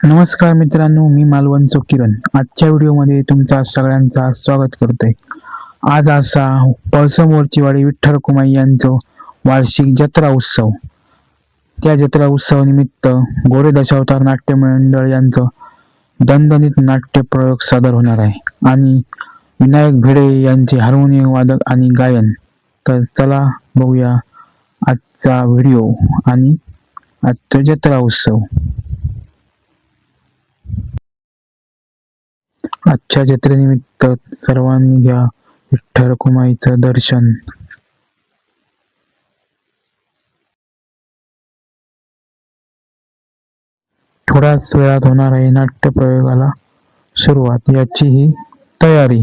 नमस्कार मित्रांनो, मी मालवणचो किरण. आजच्या व्हिडिओमध्ये तुमचा सगळ्यांचा स्वागत करतोय. आज असा पळसमोरचीवाडी विठ्ठल कुमाई यांचं वार्षिक जत्रा उत्सव. त्या जत्रा उत्सवानिमित्त गोरे दशावतार नाट्य मंडळ यांचं दणदणीत नाट्य प्रयोग सादर होणार आहे आणि विनायक भिडे यांचे हार्मोनियम वादक आणि गायन. तर चला बघूया आजचा व्हिडिओ आणि आजचा जत्रा उत्सव. आजच्या जत्रेनिमित्त सर्वांनी घ्या विठ्ठल कुमाईचं दर्शन. थोड्याच वेळात होणार आहे नाट्य प्रयोगाला सुरुवात. याची ही तयारी.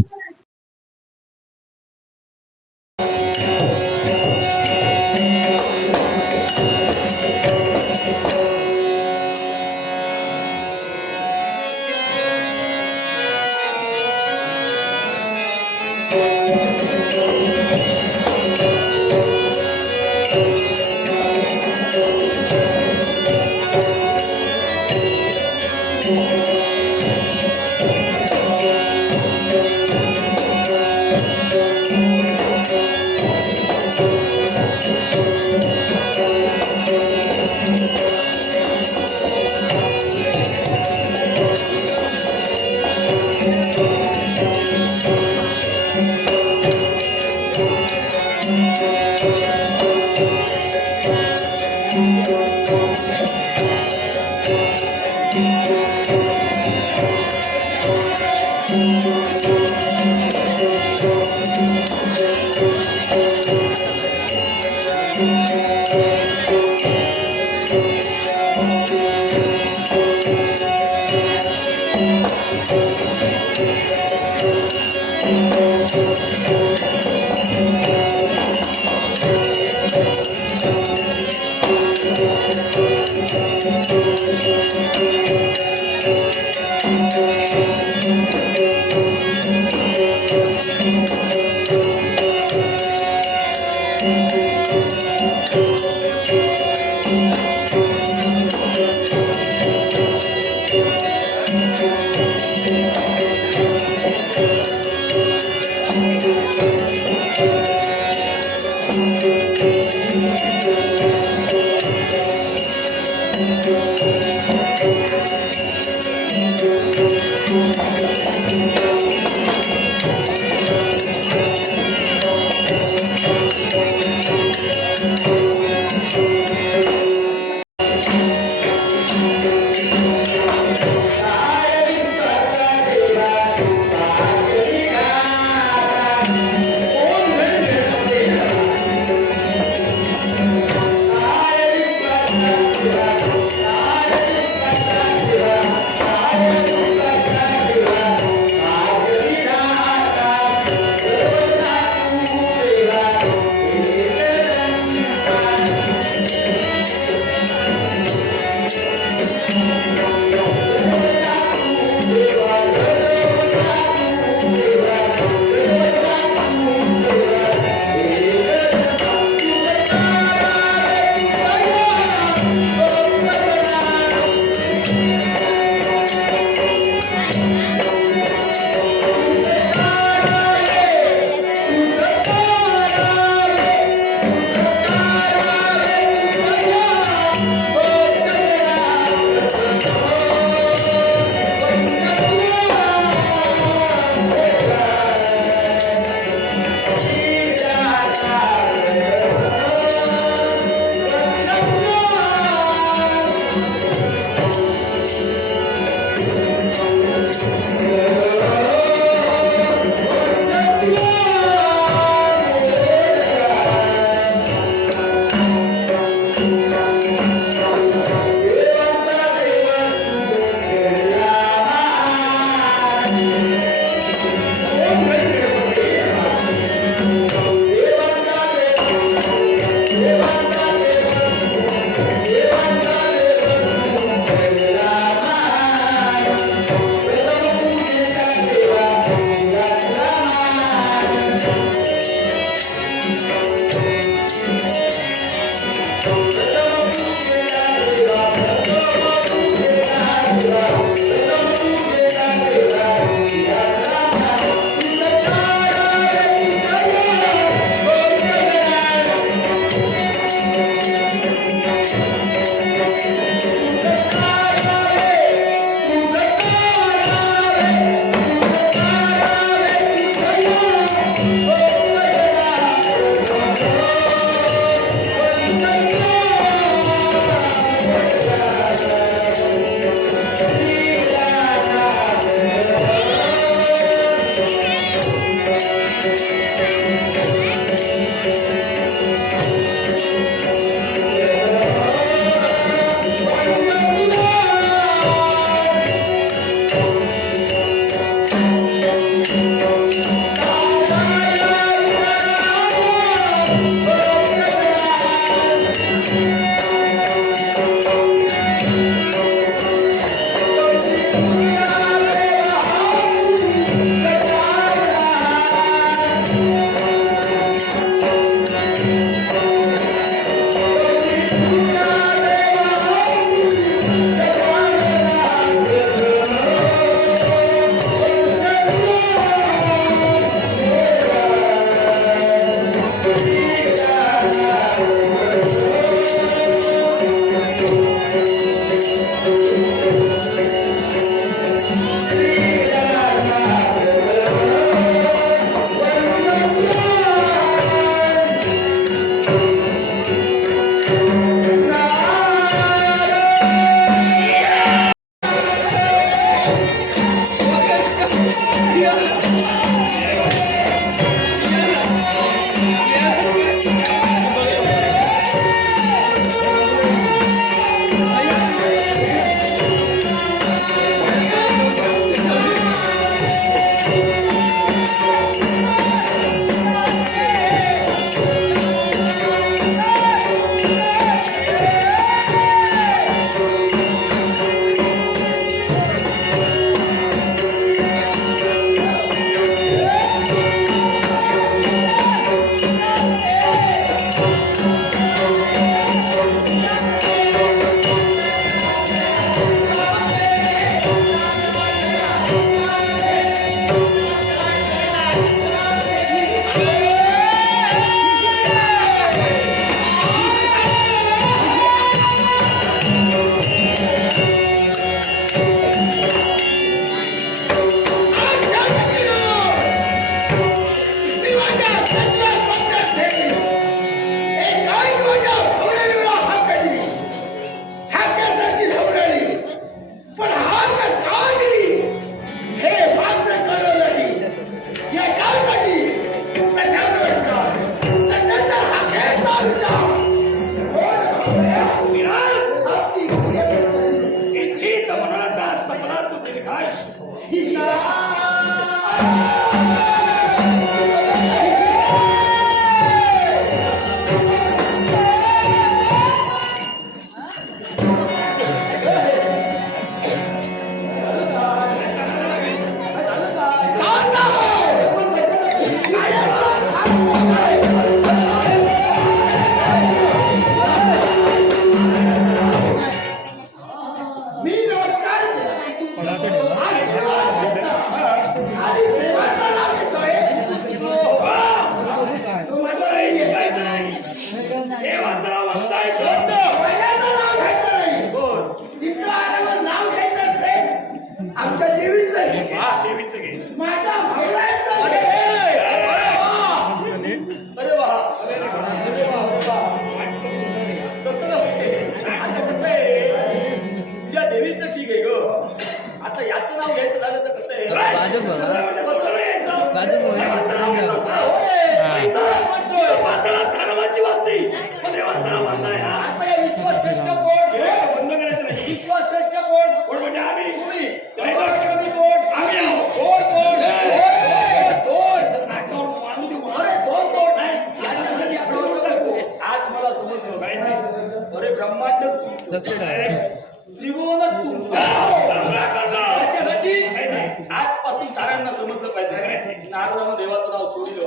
आजपासून साऱ्यांना समजलं पाहिजे नारदानं देवाचं नाव सोडिलं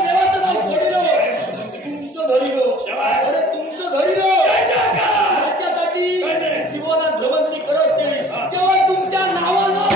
देवाचं नाव सोडिलं तुमचं धरिलो अरे तुमचं धरिलो त्याच्यासाठी जीवनात भ्रमंती करत केली जेव्हा तुमच्या नावानं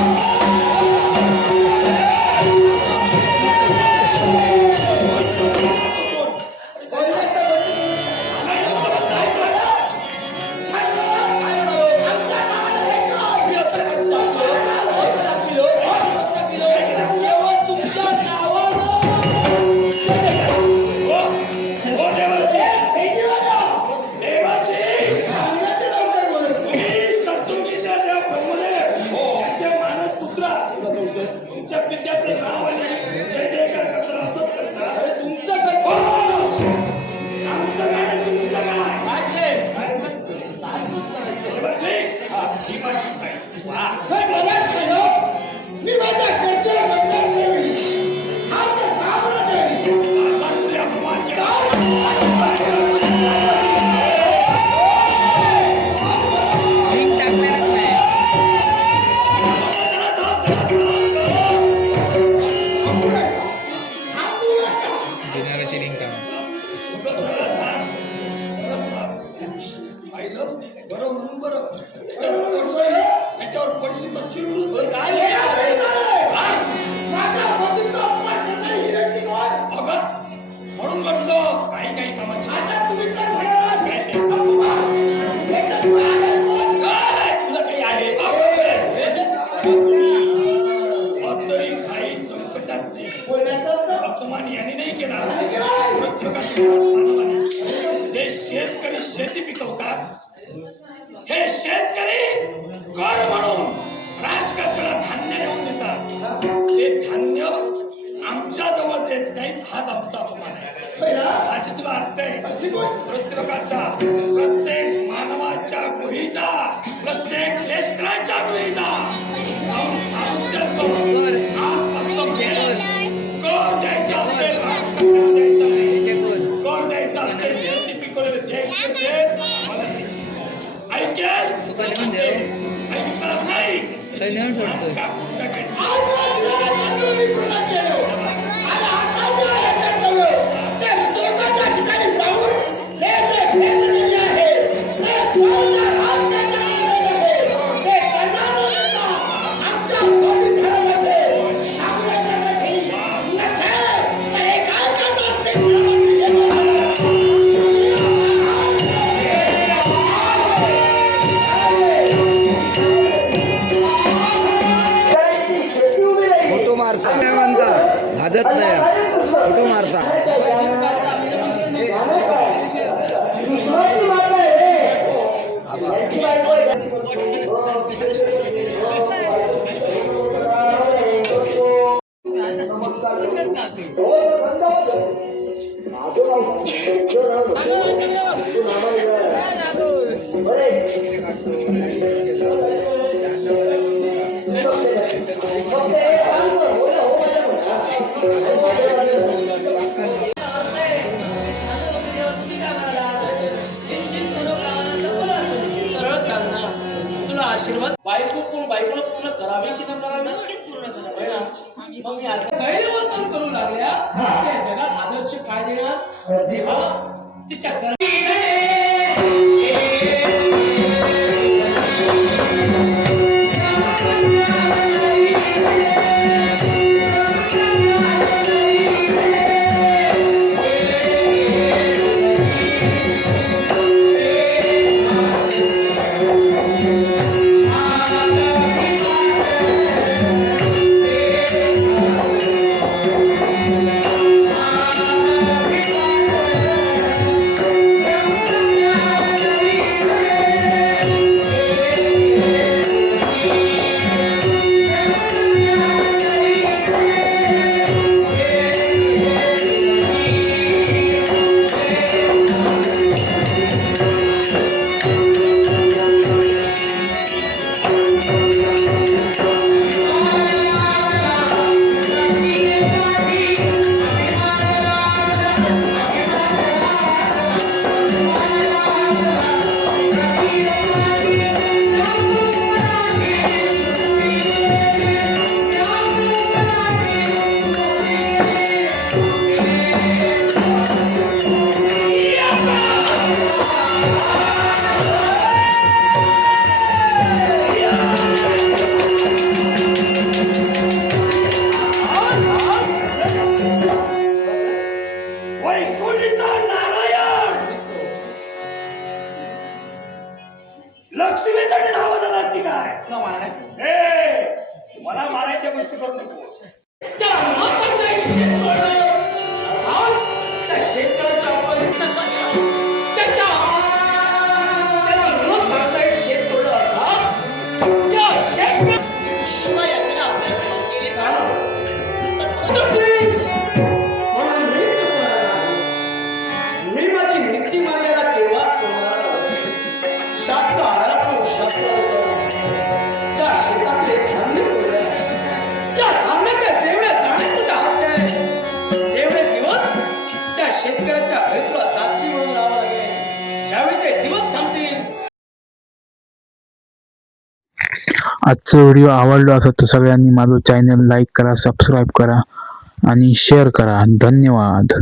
जे शेतकरी शेती पिकवतात हे शेतकरी कर म्हणून राजकारणाला धान्य नेऊन देतात ते धान्य आमच्या जवळ देत नाहीत हाच आमचा अपमान आहे अशी तुला अर्थ आहे प्रत्येकाचा प्रत्येक मानवाच्या गुहीचा प्रत्येक क्षेत्राच्या गुहीचा कर द्यायचा असेल राजकारणाला द्यायचा नाही कर द्यायचा असेल शेती पिकवलेलं द्यायची असेल मला ऐकेल ऐकणार नाही भाजत नाही फोटो मारता आशीर्वाद बायकोला पूर्ण करावी की न करावी? नक्कीच पूर्ण करा. होय ना? मग मी आता गैरवर्तन करू लागल्या त्या जगात आदर्श काय देणार देवा तिच्या वैकुंठिता नारायण लक्ष्मीसाठी धावत आलास की काय? तुला मारण्याचं ए मला मारायच्या गोष्टी करू नको. त्या महत्वाचं एक शेतकरी त्या शेतकऱ्याच्या अपमानिताचा त्याच्या त्याला न सांगता एक शेतकरी अर्थात या शेतकरी शिवाय याच्याला अभ्यास केले का? तर प्लीज म्हणून मी चुकणार नाही. मी माझी नीती मर्यादा केव्हाच सोडणार नाही. शास्त्र आराधना शास्त्र त्या शेतातले धान्य पोळ्या त्या धान्याचे तेवढे दाणे तुझ्या हात आहे. तेवढे दिवस त्या शेतकऱ्याच्या घरी तुला दासी म्हणून राहावं लागेल. ज्यावेळी ते दिवस संपतील आजचा व्हिडिओ आवडला असेल तर सगळ्यांनी माझं चॅनल लाईक करा, सबस्क्राईब करा आणि शेअर करा. धन्यवाद.